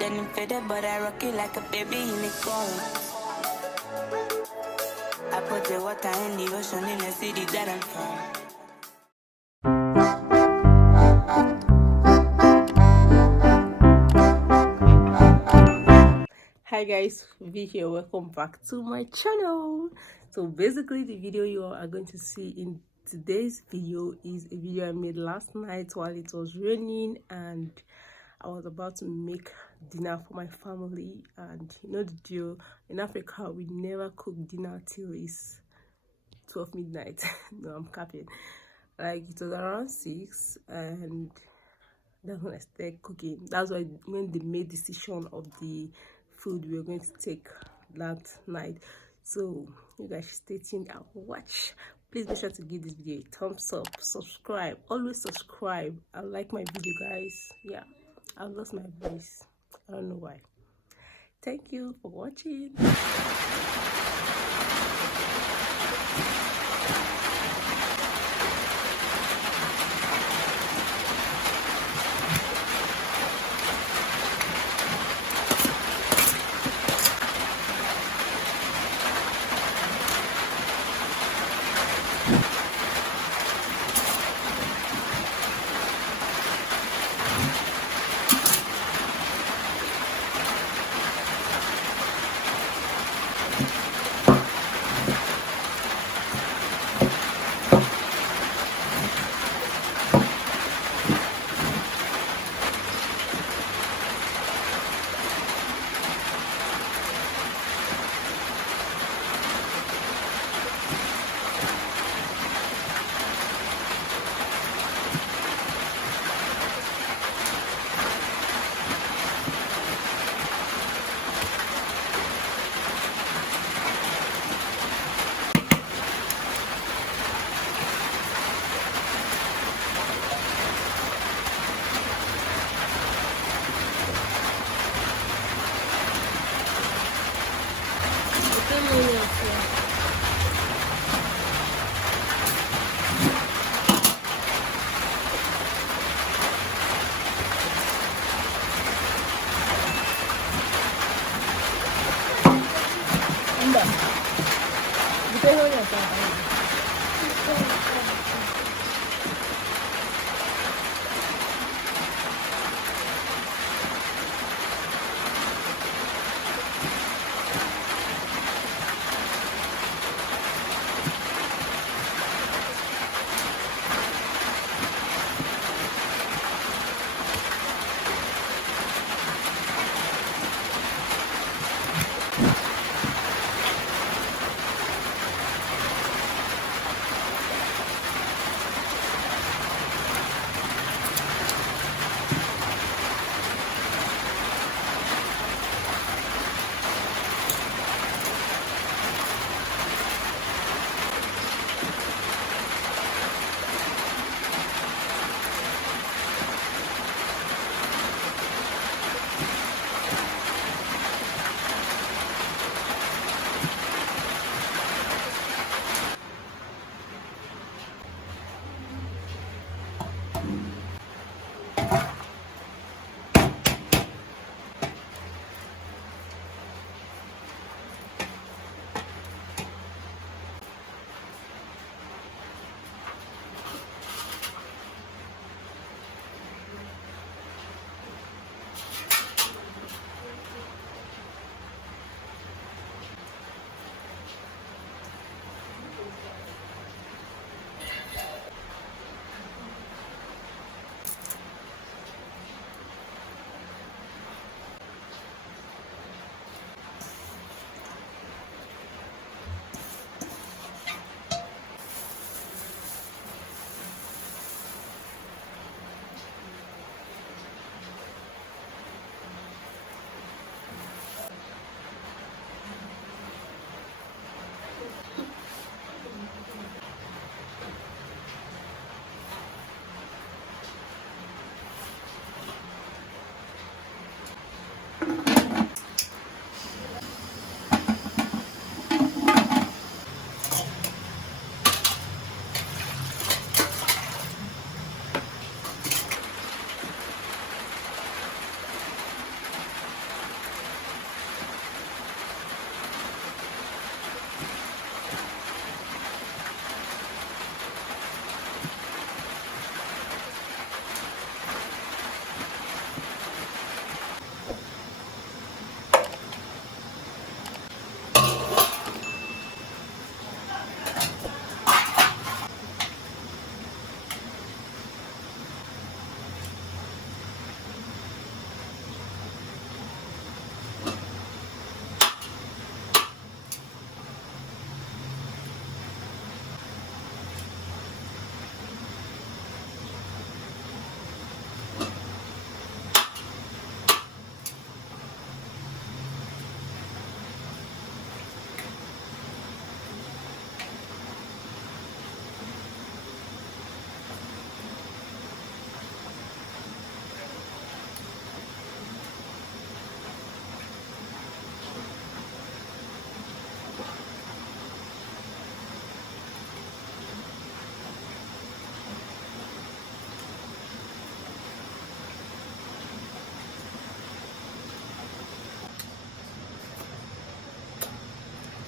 denim faded, but I rock it like a baby in a car. I put the water in the ocean in the city that I'm from. Hi guys, V here. Welcome back to my channel. So basically the video you are going to see in today's video is a video I made last night while it was raining and I was about to make dinner for my family. And you know the deal, in Africa we never cook dinner till it's 12 midnight. No, I'm capping. Like it was around 6 and that's when I started cooking. That's why when they made decision of the food we were going to take that night. So you guys should stay tuned and watch. Please make sure to give this video a thumbs up, subscribe, always subscribe. I like my video, guys. Yeah, I lost my voice, I don't know why. Thank you for watching.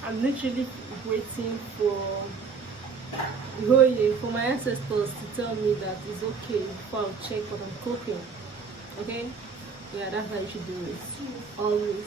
I'm literally waiting for my ancestors to tell me that it's okay before I'll check what I'm cooking. Okay? Yeah, that's how you should do it. Always.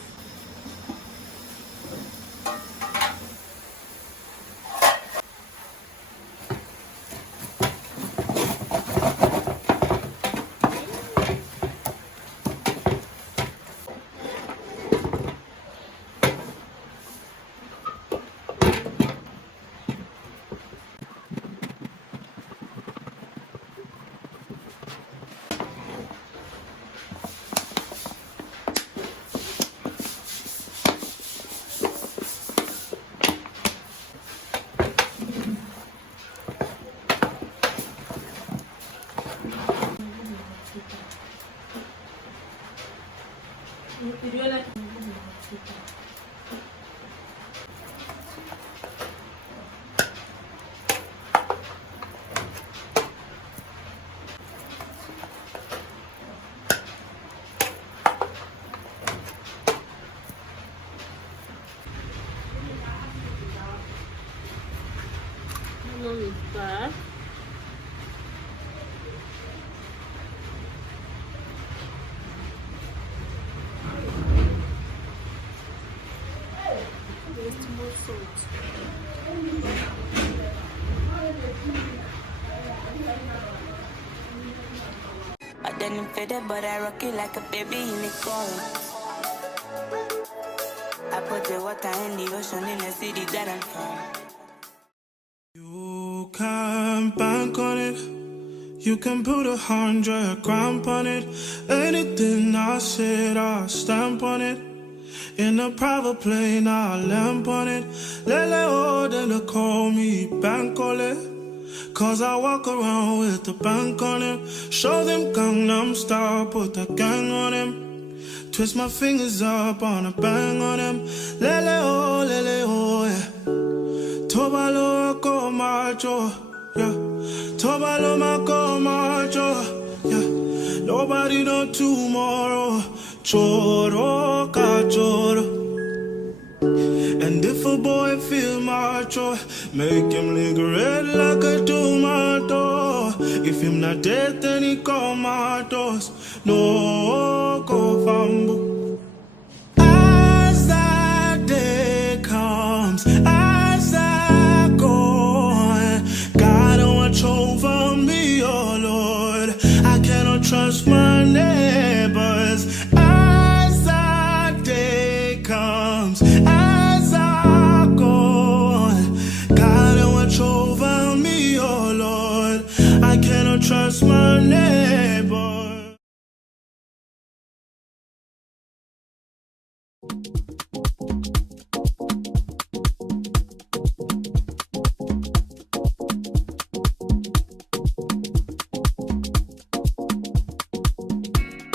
Mom is back. There's too much salt. I didn't fit it, but I rock it like a baby in the car. I put the water in the ocean in the city that I'm from. You can bank on it. You can put 100 grand on it. Anything I said, I'll stamp on it. In a private plane, I'll lamp on it. Lele oh, they call me Bankole. Cause I walk around with the bank on it. Show them Gangnam Style, put the gang on him. Twist my fingers up on a bang on him. Lele oh, yeah. Tobalo ko macho, yeah. Tobalo mako macho, yeah. Nobody know tomorrow. Choro ka choro. And if a boy feel macho, make him lick red like a tomato. If him not dead, then he come out. No go fambo.